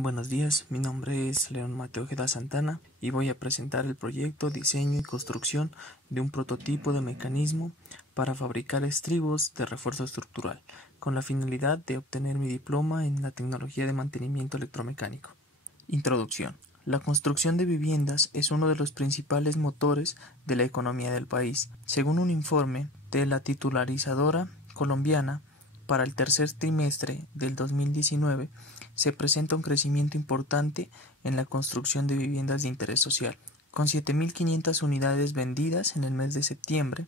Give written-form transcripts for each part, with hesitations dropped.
Buenos días, mi nombre es León Mateo Ojeda Santana y voy a presentar el proyecto, diseño y construcción de un prototipo de mecanismo para fabricar estribos de refuerzo estructural, con la finalidad de obtener mi diploma en la tecnología de mantenimiento electromecánico. Introducción. La construcción de viviendas es uno de los principales motores de la economía del país. Según un informe de la titularizadora colombiana, para el tercer trimestre del 2019 se presenta un crecimiento importante en la construcción de viviendas de interés social, con 7.500 unidades vendidas en el mes de septiembre.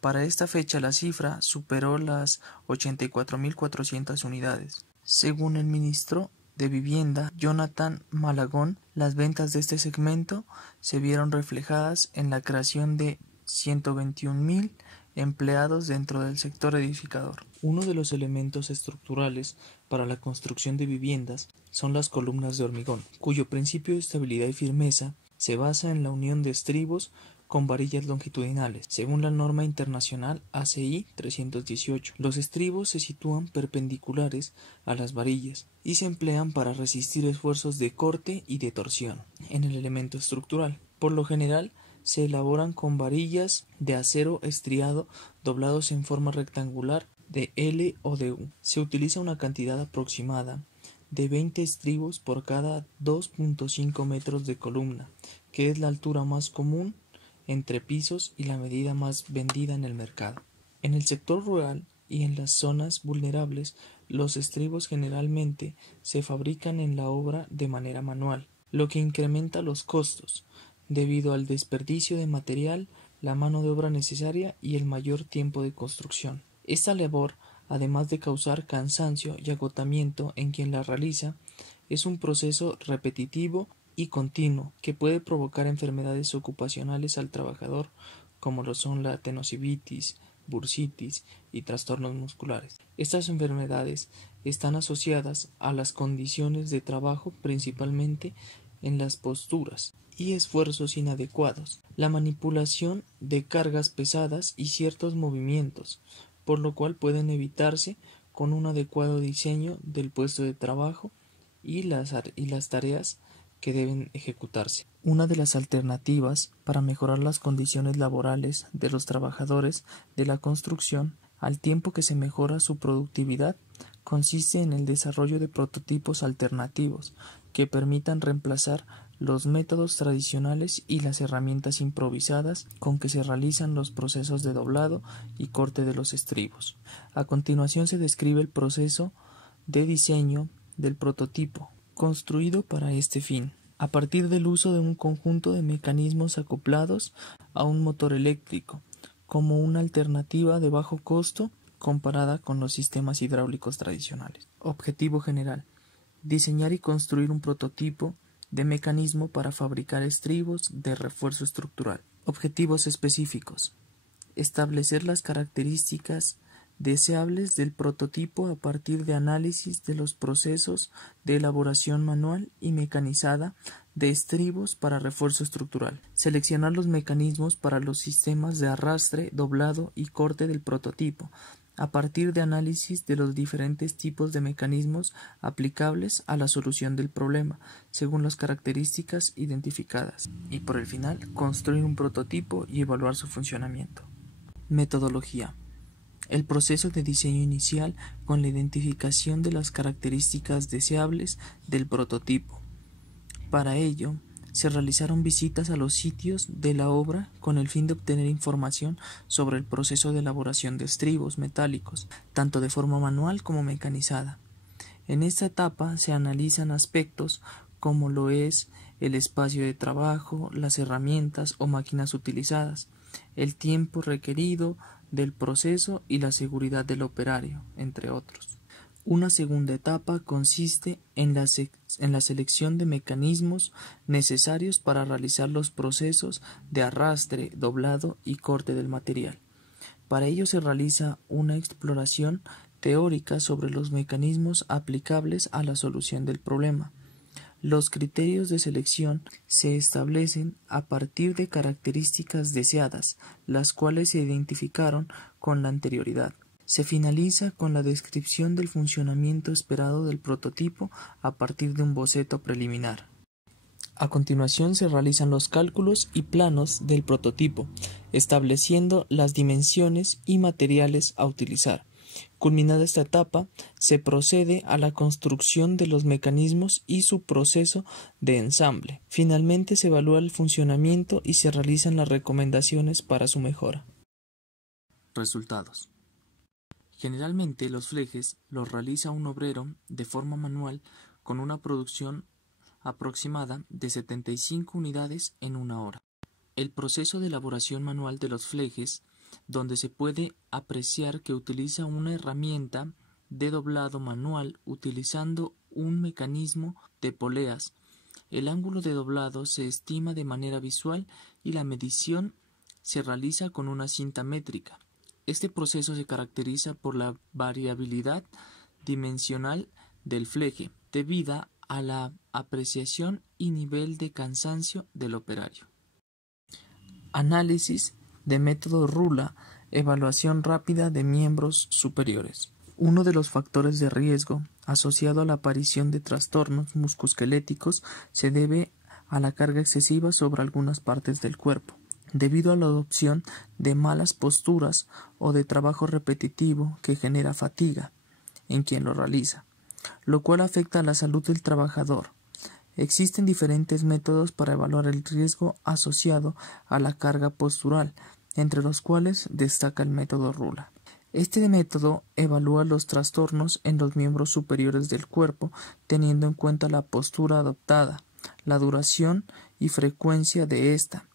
Para esta fecha la cifra superó las 84.400 unidades. Según el ministro de Vivienda, Jonathan Malagón, las ventas de este segmento se vieron reflejadas en la creación de 121.000 empleados dentro del sector edificador. Uno de los elementos estructurales para la construcción de viviendas son las columnas de hormigón, cuyo principio de estabilidad y firmeza se basa en la unión de estribos con varillas longitudinales. Según la norma internacional ACI 318, los estribos se sitúan perpendiculares a las varillas y se emplean para resistir esfuerzos de corte y de torsión en el elemento estructural. Por lo general, se elaboran con varillas de acero estriado doblados en forma rectangular de L o de U. Se utiliza una cantidad aproximada de 20 estribos por cada 2.5 metros de columna, que es la altura más común entre pisos y la medida más vendida en el mercado. En el sector rural y en las zonas vulnerables, los estribos generalmente se fabrican en la obra de manera manual, lo que incrementa los costos, debido al desperdicio de material, la mano de obra necesaria y el mayor tiempo de construcción. Esta labor, además de causar cansancio y agotamiento en quien la realiza, es un proceso repetitivo y continuo que puede provocar enfermedades ocupacionales al trabajador, como lo son la tenosivitis, bursitis y trastornos musculares. Estas enfermedades están asociadas a las condiciones de trabajo, principalmente en las posturas y esfuerzos inadecuados, la manipulación de cargas pesadas y ciertos movimientos, por lo cual pueden evitarse con un adecuado diseño del puesto de trabajo y las tareas que deben ejecutarse. Una de las alternativas para mejorar las condiciones laborales de los trabajadores de la construcción, al tiempo que se mejora su productividad, consiste en el desarrollo de prototipos alternativos que permitan reemplazar los métodos tradicionales y las herramientas improvisadas con que se realizan los procesos de doblado y corte de los estribos. A continuación se describe el proceso de diseño del prototipo, construido para este fin, a partir del uso de un conjunto de mecanismos acoplados a un motor eléctrico, como una alternativa de bajo costo comparada con los sistemas hidráulicos tradicionales. Objetivo general: diseñar y construir un prototipo de mecanismo para fabricar estribos de refuerzo estructural. Objetivos específicos: establecer las características deseables del prototipo a partir de análisis de los procesos de elaboración manual y mecanizada de estribos para refuerzo estructural. Seleccionar los mecanismos para los sistemas de arrastre, doblado y corte del prototipo, a partir de análisis de los diferentes tipos de mecanismos aplicables a la solución del problema, según las características identificadas. Y por el final, construir un prototipo y evaluar su funcionamiento. Metodología: el proceso de diseño inicial con la identificación de las características deseables del prototipo. Para ello, se realizaron visitas a los sitios de la obra con el fin de obtener información sobre el proceso de elaboración de estribos metálicos, tanto de forma manual como mecanizada. En esta etapa se analizan aspectos como lo es el espacio de trabajo, las herramientas o máquinas utilizadas, el tiempo requerido del proceso y la seguridad del operario, entre otros. Una segunda etapa consiste en la selección de mecanismos necesarios para realizar los procesos de arrastre, doblado y corte del material. Para ello se realiza una exploración teórica sobre los mecanismos aplicables a la solución del problema. Los criterios de selección se establecen a partir de características deseadas, las cuales se identificaron con la anterioridad. Se finaliza con la descripción del funcionamiento esperado del prototipo a partir de un boceto preliminar. A continuación se realizan los cálculos y planos del prototipo, estableciendo las dimensiones y materiales a utilizar. Culminada esta etapa, se procede a la construcción de los mecanismos y su proceso de ensamble. Finalmente se evalúa el funcionamiento y se realizan las recomendaciones para su mejora. Resultados. Generalmente los flejes los realiza un obrero de forma manual con una producción aproximada de 75 unidades en una hora. El proceso de elaboración manual de los flejes, donde se puede apreciar que utiliza una herramienta de doblado manual utilizando un mecanismo de poleas. El ángulo de doblado se estima de manera visual y la medición se realiza con una cinta métrica. Este proceso se caracteriza por la variabilidad dimensional del fleje, debida a la apreciación y nivel de cansancio del operario. Análisis de método Rula, evaluación rápida de miembros superiores. Uno de los factores de riesgo asociado a la aparición de trastornos musculoesqueléticos se debe a la carga excesiva sobre algunas partes del cuerpo, debido a la adopción de malas posturas o de trabajo repetitivo que genera fatiga en quien lo realiza, lo cual afecta a la salud del trabajador. Existen diferentes métodos para evaluar el riesgo asociado a la carga postural, entre los cuales destaca el método Rula. Este método evalúa los trastornos en los miembros superiores del cuerpo, teniendo en cuenta la postura adoptada, la duración y frecuencia de ésta,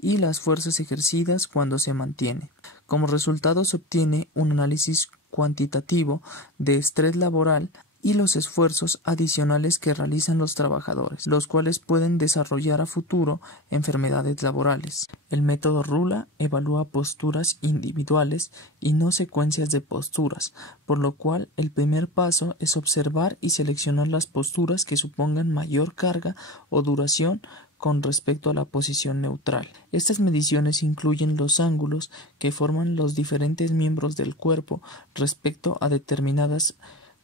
y las fuerzas ejercidas cuando se mantiene. Como resultado se obtiene un análisis cuantitativo de estrés laboral y los esfuerzos adicionales que realizan los trabajadores, los cuales pueden desarrollar a futuro enfermedades laborales. El método Rula evalúa posturas individuales y no secuencias de posturas, por lo cual el primer paso es observar y seleccionar las posturas que supongan mayor carga o duración con respecto a la posición neutral. Estas mediciones incluyen los ángulos que forman los diferentes miembros del cuerpo respecto a determinadas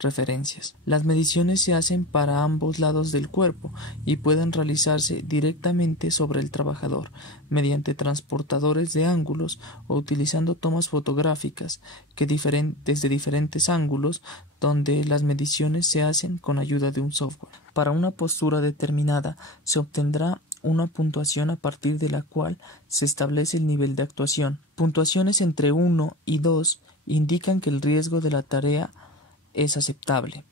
referencias. Las mediciones se hacen para ambos lados del cuerpo y pueden realizarse directamente sobre el trabajador, mediante transportadores de ángulos o utilizando tomas fotográficas desde diferentes ángulos, donde las mediciones se hacen con ayuda de un software. Para una postura determinada se obtendrá una puntuación a partir de la cual se establece el nivel de actuación. Puntuaciones entre 1 y 2 indican que el riesgo de la tarea es aceptable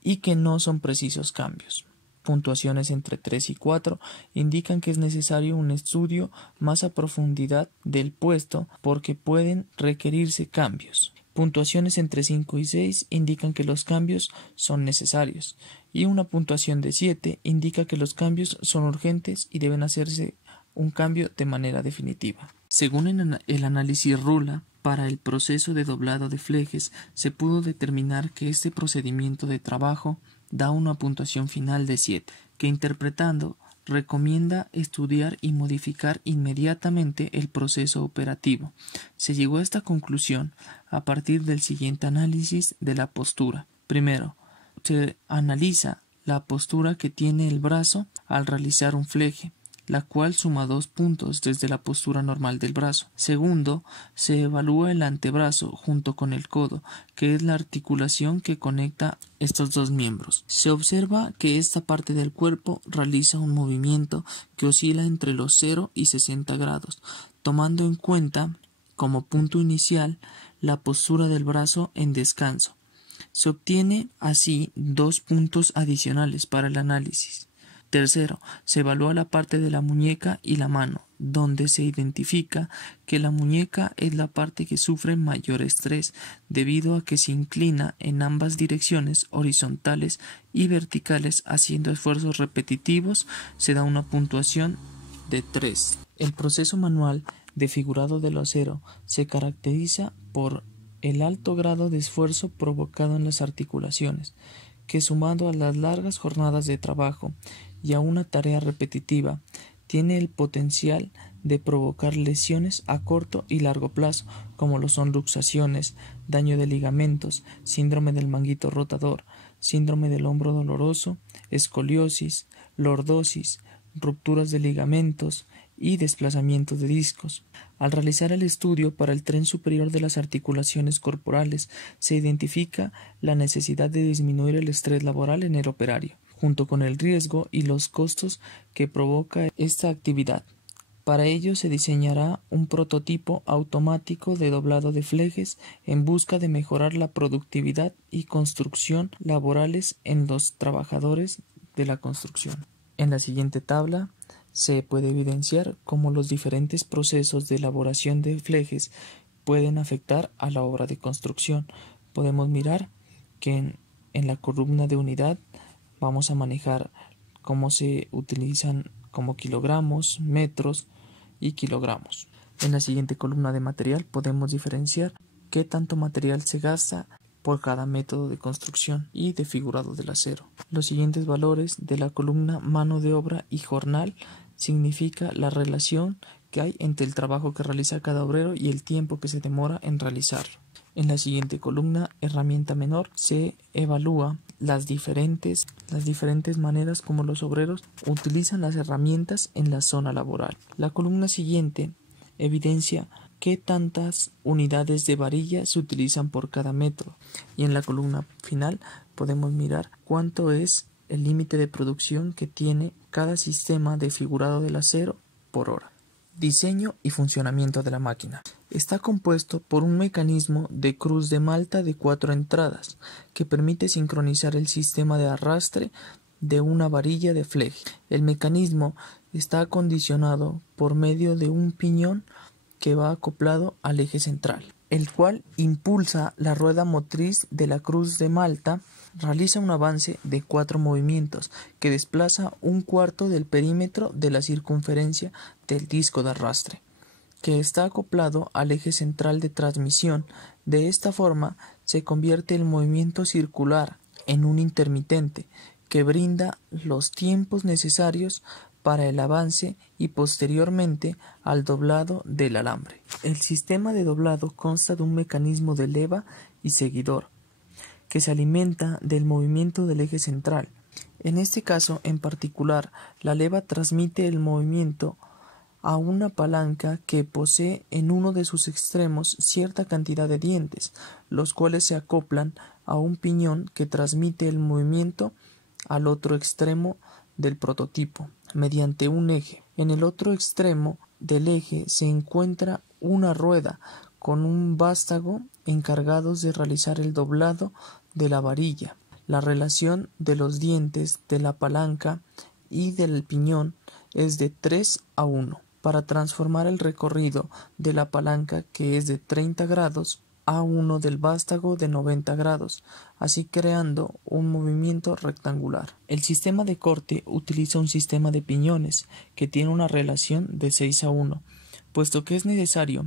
y que no son precisos cambios. Puntuaciones entre 3 y 4 indican que es necesario un estudio más a profundidad del puesto porque pueden requerirse cambios. Puntuaciones entre 5 y 6 indican que los cambios son necesarios y una puntuación de 7 indica que los cambios son urgentes y deben hacerse un cambio de manera definitiva. Según el análisis Rula, para el proceso de doblado de flejes se pudo determinar que este procedimiento de trabajo da una puntuación final de 7, que interpretando recomienda estudiar y modificar inmediatamente el proceso operativo. Se llegó a esta conclusión a partir del siguiente análisis de la postura. Primero, se analiza la postura que tiene el brazo al realizar un fleje, la cual suma 2 puntos desde la postura normal del brazo. Segundo, se evalúa el antebrazo junto con el codo, que es la articulación que conecta estos dos miembros. Se observa que esta parte del cuerpo realiza un movimiento que oscila entre los 0 y 60 grados, tomando en cuenta como punto inicial la postura del brazo en descanso. Se obtiene así 2 puntos adicionales para el análisis. Tercero, se evalúa la parte de la muñeca y la mano, donde se identifica que la muñeca es la parte que sufre mayor estrés debido a que se inclina en ambas direcciones horizontales y verticales haciendo esfuerzos repetitivos. Se da una puntuación de 3. El proceso manual de figurado del acero se caracteriza por el alto grado de esfuerzo provocado en las articulaciones, que sumado a las largas jornadas de trabajo y a una tarea repetitiva, tiene el potencial de provocar lesiones a corto y largo plazo, como lo son luxaciones, daño de ligamentos, síndrome del manguito rotador, síndrome del hombro doloroso, escoliosis, lordosis, rupturas de ligamentos y desplazamientos de discos. Al realizar el estudio para el tren superior de las articulaciones corporales, se identifica la necesidad de disminuir el estrés laboral en el operario, junto con el riesgo y los costos que provoca esta actividad. Para ello se diseñará un prototipo automático de doblado de flejes en busca de mejorar la productividad y construcción laborales en los trabajadores de la construcción. En la siguiente tabla se puede evidenciar cómo los diferentes procesos de elaboración de flejes pueden afectar a la obra de construcción. Podemos mirar que en la columna de unidad vamos a manejar cómo se utilizan como kilogramos, metros y kilogramos. En la siguiente columna de material podemos diferenciar qué tanto material se gasta por cada método de construcción y de figurado del acero. Los siguientes valores de la columna mano de obra y jornal significa la relación que hay entre el trabajo que realiza cada obrero y el tiempo que se demora en realizarlo. En la siguiente columna, herramienta menor, se evalúa las diferentes maneras como los obreros utilizan las herramientas en la zona laboral. La columna siguiente evidencia qué tantas unidades de varilla se utilizan por cada metro, y en la columna final podemos mirar cuánto es el límite de producción que tiene cada sistema de figurado del acero por hora. Diseño y funcionamiento de la máquina. Está compuesto por un mecanismo de cruz de malta de 4 entradas que permite sincronizar el sistema de arrastre de una varilla de fleje. El mecanismo está acondicionado por medio de un piñón que va acoplado al eje central, el cual impulsa la rueda motriz de la cruz de malta. Realiza un avance de 4 movimientos que desplaza un cuarto del perímetro de la circunferencia del disco de arrastre, que está acoplado al eje central de transmisión. De esta forma se convierte el movimiento circular en un intermitente que brinda los tiempos necesarios para el avance y posteriormente al doblado del alambre. El sistema de doblado consta de un mecanismo de leva y seguidor que se alimenta del movimiento del eje central. En este caso en particular, la leva transmite el movimiento a una palanca que posee en uno de sus extremos cierta cantidad de dientes, los cuales se acoplan a un piñón que transmite el movimiento al otro extremo del prototipo mediante un eje. En el otro extremo del eje se encuentra una rueda con un vástago encargados de realizar el doblado de la varilla. La relación de los dientes de la palanca y del piñón es de 3:1 para transformar el recorrido de la palanca, que es de 30 grados, a uno del vástago de 90 grados, así creando un movimiento rectangular. El sistema de corte utiliza un sistema de piñones que tiene una relación de 6:1, puesto que es necesario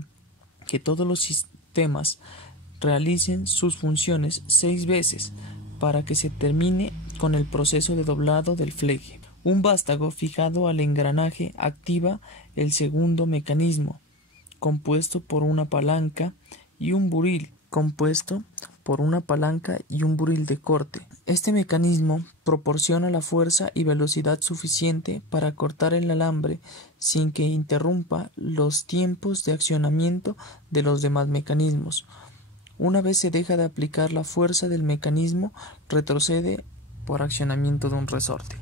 que todos los sistemas realicen sus funciones 6 veces para que se termine con el proceso de doblado del fleje. Un vástago fijado al engranaje activa el segundo mecanismo, compuesto por una palanca y un buril de corte. Este mecanismo proporciona la fuerza y velocidad suficiente para cortar el alambre sin que interrumpa los tiempos de accionamiento de los demás mecanismos. Una vez se deja de aplicar la fuerza del mecanismo, retrocede por accionamiento de un resorte.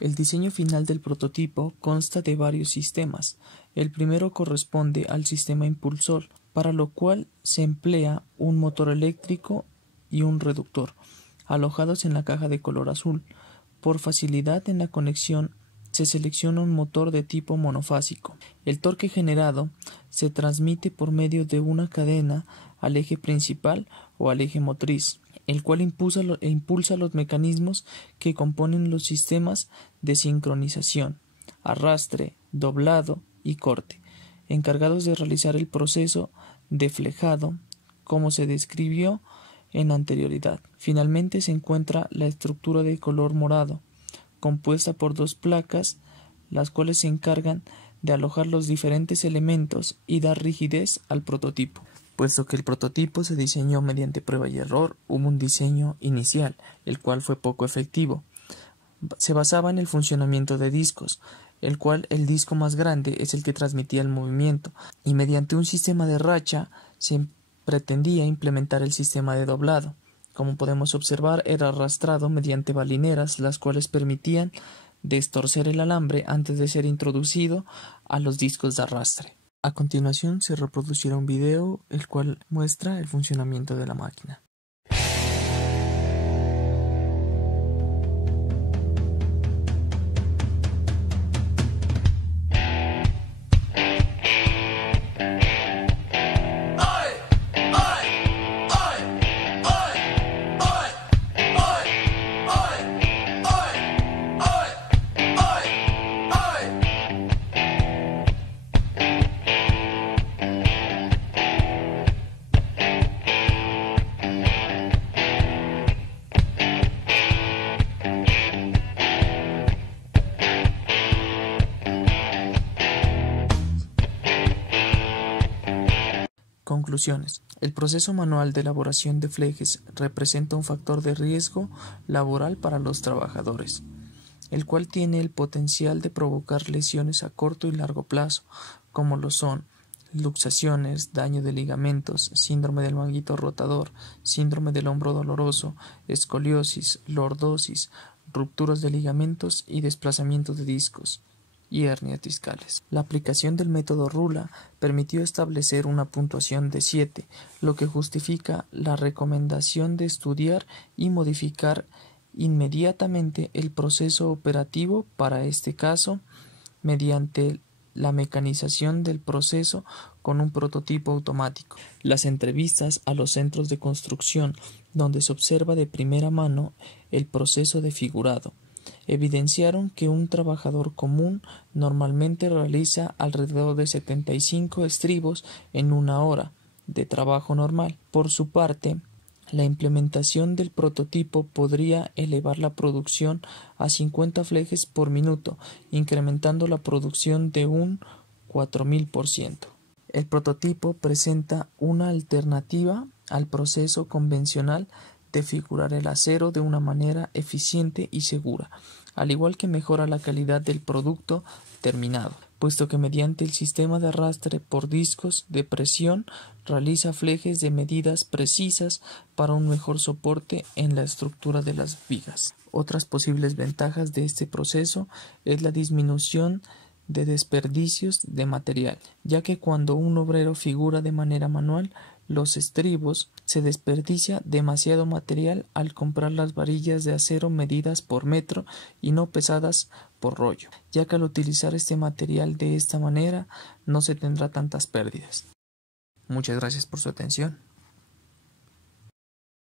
El diseño final del prototipo consta de varios sistemas. El primero corresponde al sistema impulsor, para lo cual se emplea un motor eléctrico y un reductor, alojados en la caja de color azul. Por facilidad en la conexión, se selecciona un motor de tipo monofásico. El torque generado se transmite por medio de una cadena al eje principal o al eje motriz, el cual impulsa los mecanismos que componen los sistemas de sincronización, arrastre, doblado y corte, encargados de realizar el proceso de flejado, como se describió en anterioridad. Finalmente se encuentra la estructura de color morado, compuesta por 2 placas, las cuales se encargan de alojar los diferentes elementos y dar rigidez al prototipo. Puesto que el prototipo se diseñó mediante prueba y error, hubo un diseño inicial, el cual fue poco efectivo. Se basaba en el funcionamiento de discos, el cual el disco más grande es el que transmitía el movimiento, y mediante un sistema de racha se pretendía implementar el sistema de doblado. Como podemos observar, era arrastrado mediante balineras, las cuales permitían destorcer el alambre antes de ser introducido a los discos de arrastre. A continuación se reproducirá un video el cual muestra el funcionamiento de la máquina. Conclusiones. El proceso manual de elaboración de flejes representa un factor de riesgo laboral para los trabajadores, el cual tiene el potencial de provocar lesiones a corto y largo plazo, como lo son luxaciones, daño de ligamentos, síndrome del manguito rotador, síndrome del hombro doloroso, escoliosis, lordosis, rupturas de ligamentos y desplazamiento de discos y hernias discales. La aplicación del método Rula permitió establecer una puntuación de 7, lo que justifica la recomendación de estudiar y modificar inmediatamente el proceso operativo para este caso mediante la mecanización del proceso con un prototipo automático. Las entrevistas a los centros de construcción donde se observa de primera mano el proceso de figurado evidenciaron que un trabajador común normalmente realiza alrededor de 75 estribos en una hora de trabajo normal. Por su parte, la implementación del prototipo podría elevar la producción a 50 flejes por minuto, incrementando la producción de un 4000%. El prototipo presenta una alternativa al proceso convencional de figurar el acero de una manera eficiente y segura, al igual que mejora la calidad del producto terminado, puesto que mediante el sistema de arrastre por discos de presión realiza flejes de medidas precisas para un mejor soporte en la estructura de las vigas. Otras posibles ventajas de este proceso es la disminución de desperdicios de material, ya que cuando un obrero figura de manera manual los estribos, se desperdicia demasiado material al comprar las varillas de acero medidas por metro y no pesadas por rollo, ya que al utilizar este material de esta manera no se tendrá tantas pérdidas. Muchas gracias por su atención.